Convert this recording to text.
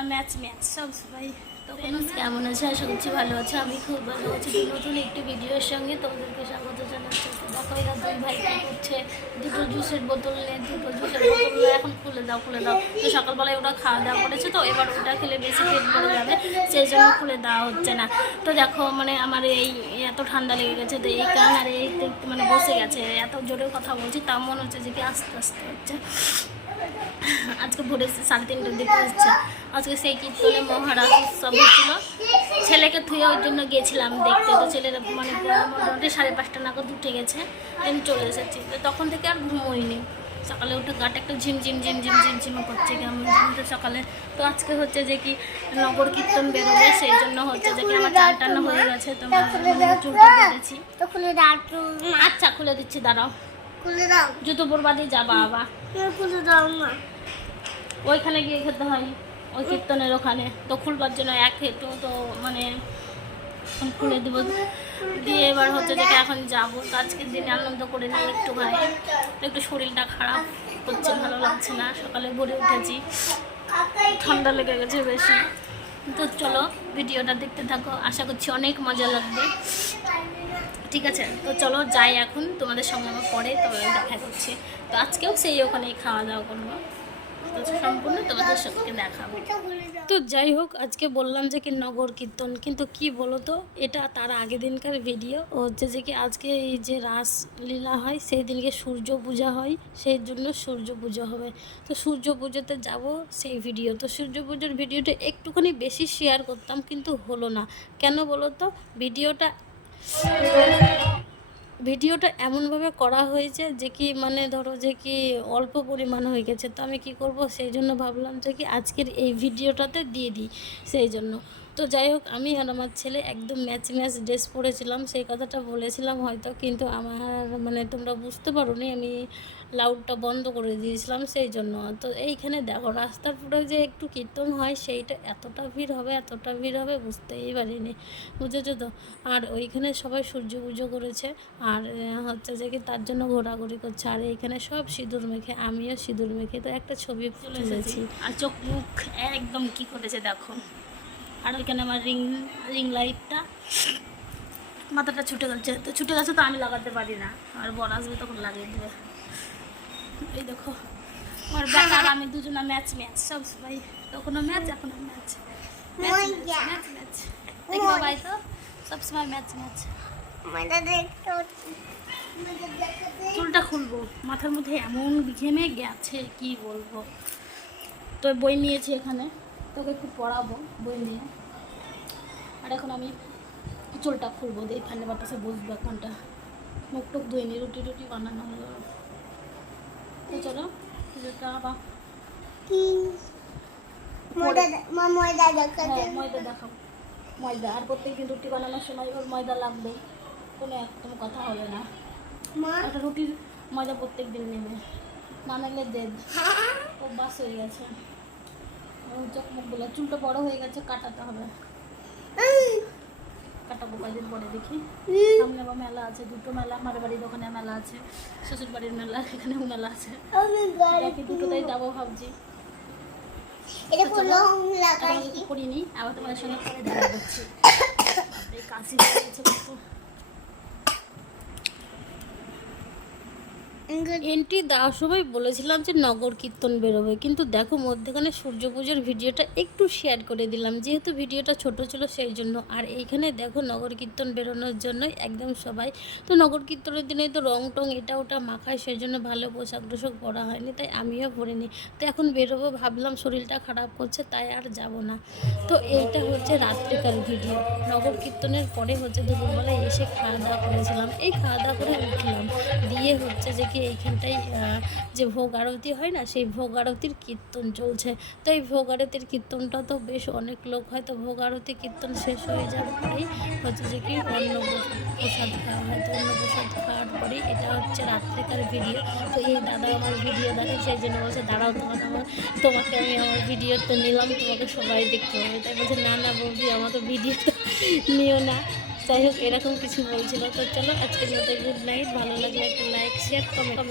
দুজনা ম্যাচ সব সবাই। তো কেমন আছে? আশা করছি ভালো আছে। আমি খুব ভালো আছি। নতুন একটি ভিডিওর সঙ্গে তোমাদেরকে স্বাগত জানাচ্ছি। দেখো এরা দুই ভাই কী করছে, দুটো জুসের বোতল এখন খুলে দাও। তো সকালবেলায় ওরা খাওয়া দাওয়া করেছে, তো এবার ওটা খেলে বেশি পেট ভরে যাবে, সেই জন্য খুলে দেওয়া হচ্ছে না। তো দেখো মানে আমার এই এত ঠান্ডা লেগে গেছে, তো এই কান আর এই মানে বসে গেছে, এত জোরে কথা বলছি তা মনে হচ্ছে যে কি আস্তে আস্তে হচ্ছে। আজকে ভোরে 3:30টার দিকে হচ্ছে। আজকে সেই কীর্তনে মহারাজ উৎসব হচ্ছিলো, ছেলেকে থুয়ে ওর জন্য গিয়েছিলাম দেখতে। তো ছেলের মানে মোটামুটি 5:30 নাগাদ উঠে গেছে, আমি চলে এসেছি। তো তখন থেকে আর ঘুমোইনি। সকালে উঠে গাটা একটু ঝিমঝিম করছে কেমন তো সকালে। তো আজকে হচ্ছে যে কি নগর কীর্তন বেরোবে, সেই জন্য হচ্ছে যে কি আমার চান হয়ে গেছে। তো চুলটা বেঁধেছি। আচ্ছা খুলে দিচ্ছি, দাঁড়াও। জুতো বরবাদি যাবা আবার, ওইখানে গিয়ে খেতে হয়, ওই কীর্তনের ওখানে। তো খুলবার জন্য এক হেঁটু তো মানে খুলে দেবো দিয়ে এবার হচ্ছে যে এখন যাবো। তো আজকের দিনে আনন্দ করে নিই একটুখানি। একটু শরীরটা খারাপ করছে, ভালো লাগছে না। সকালে ভোরে উঠেছি, ঠান্ডা লেগে গেছে বেশি। তো চলো ভিডিওটা দেখতে থাকো, আশা করছি অনেক মজা লাগবে। ঠিক আছে, তো চলো যাই এখন, তোমাদের সঙ্গে আমার পরে তবে দেখা করছি। তো আজকেও সেই ওখানেই খাওয়া দাওয়া করবো, তো সম্পূর্ণ তোমাদের সঙ্গে দেখাবো। তো যাই হোক, আজকে বললাম যে কি নগর কীর্তন, কিন্তু কি বলো তো, এটা তার আগের দিনকার ভিডিও হচ্ছে যে কি আজকে এই যে রাসলীলা হয় সেই দিনকে সূর্য পূজা হয়, সেই জন্য সূর্য পুজো হবে। তো সূর্য পুজোতে যাব সেই ভিডিও। তো সূর্য পুজোর ভিডিওটা একটুখানি বেশি শেয়ার করতাম, কিন্তু হলো না। কেন বলো তো, ভিডিওটা এমনভাবে করা হয়েছে যে কি মানে ধরো যে কি অল্প পরিমাণ হয়ে গেছে। তো আমি কি করব, সেই জন্য ভাবলাম যে কি আজকের এই ভিডিওটাতে দিয়ে দিই, সেই জন্য। তো যাই হোক, আমি আর আমার ছেলে একদম ম্যাচ ড্রেস পরেছিলাম, সেই কথাটা বলেছিলাম হয়তো, কিন্তু আমার মানে তোমরা বুঝতে পারো নি, আমি লাউডটা বন্ধ করে দিয়েছিলাম সেই জন্য। তো এইখানে দেখো রাস্তার পুরো যে একটু কীর্তন হয়, সেইটা এতটা ভিড় হবে বুঝতেই পারিনি, বুঝেছো তো। আর ওইখানে সবাই সূর্য পুজো করেছে, আর হচ্ছে যে কি তার জন্য ঘোরাঘুরি করছে। আর এইখানে সব সিঁদুর মেখে, আমিও সিঁদুর মেখে তো একটা ছবি তুলেছি। আর চোখ মুখ একদম কি করেছে দেখো। আর ওইখানে আমার রিং লাইটটা মাথাটা ছুটে গেছে, তো আমি লাগাতে পারি না। আর বর আসবে তখন লাগিয়ে দেবে। এই দেখো আমার বেকার, আমি দুজনা ম্যাচ সব সবাই, তখনও ম্যাচ এখনো ম্যাচ দেখি বাবাই তো সবসময় ম্যাচ। চুলটা খুলবো, মাথার মধ্যে এমন ঘেমে গেছে কি বলবো। তো বই নিয়েছি এখানে, তোকে একটু পড়াবো বই নিয়ে। আর এখন আমি চুলটা খুলবো, দিয়ে এখানে বাতাসে বসবো এখনটা। মুখ টুক ধুইনি, রুটি বানানো হলো। তো চলো যেটা আবার ময়দা দেখাবো, ময়দা। আর প্রত্যেকদিন রুটি বানানোর সময় ওর ময়দা লাগবেই, কোনো একদম কথা হবে না। একটা রুটির ময়দা প্রত্যেক দিন নেবে, না নিলে দেব অভ্যাস হয়ে গেছে। চোখ মুখগুলো, চুলটা বড় হয়ে গেছে, কাটাতে হবে। কাটাবো কয়েকদিন পরে দেখি। সামনে আবার মেলা আছে, দুটো মেলা, আমার বাড়ির ওখানে মেলা আছে, শ্বশুর বাড়ির মেলা, এখানেও মেলা আছে। দেখি দুটোতেই যাবো ভাবছি। করিনি, আবার তোমাদের সঙ্গে পরে দেখা করছি। এই কাশি এন্ট্রি দেওয়ার সময় বলেছিলাম যে নগর কীর্তন বেরোবে, কিন্তু দেখো মধ্যখানে সূর্য পুজোর ভিডিওটা একটু শেয়ার করে দিলাম, যেহেতু ভিডিওটা ছোট ছিল সেই জন্য। আর এইখানে দেখো নগর কীর্তন বেরোনোর জন্য একদম সবাই। তো নগর কীর্তনের দিনে তো রং টং এটা ওটা মাখায়, সেই জন্য ভালো পোশাক পরা হয়নি, তাই আমিও পরিনি। তো এখন বেরোবো ভাবলাম, শরীরটা খারাপ করছে তাই আর যাব না। তো এইটা হচ্ছে রাত্রিকার ভিডিও। নগর কীর্তনের পরে হচ্ছে দুপুরবেলায় এসে খাওয়া দাওয়া করেছিলাম, এই খাওয়া দাওয়া করে উঠলাম, দিয়ে হচ্ছে যে কি এইখানটায় যে ভোগ আরতি হয় না, সেই ভোগ আরতির কীর্তন চলছে। তো এই ভোগ আরতির কীর্তনটা তো বেশ অনেক লোক হয়। তো ভোগ আরতি কীর্তন শেষ হয়ে যাওয়ার পরেই হচ্ছে যে কি অন্নপ্রসাদ খাওয়া হয়। তো অন্নপ্রসাদ খাওয়ার পরেই এটা হচ্ছে রাত্রিকার ভিডিও। তো এই দাদা আমার ভিডিও দেখে, সেই জন্য বলছে দাঁড়াও তোমাকে আমি আমার ভিডিও তো নিলাম, তোমাকে সবাই দেখতে হবে। তাই বলছে না বৌদি, আমাকে ভিডিও তো নিও না। যাই হোক এরকম কিছু বলছিল। তো চলো আজকের মতো গুড নাইট, ভালো লাগলে একটা লাইক শেয়ার কমেন্ট।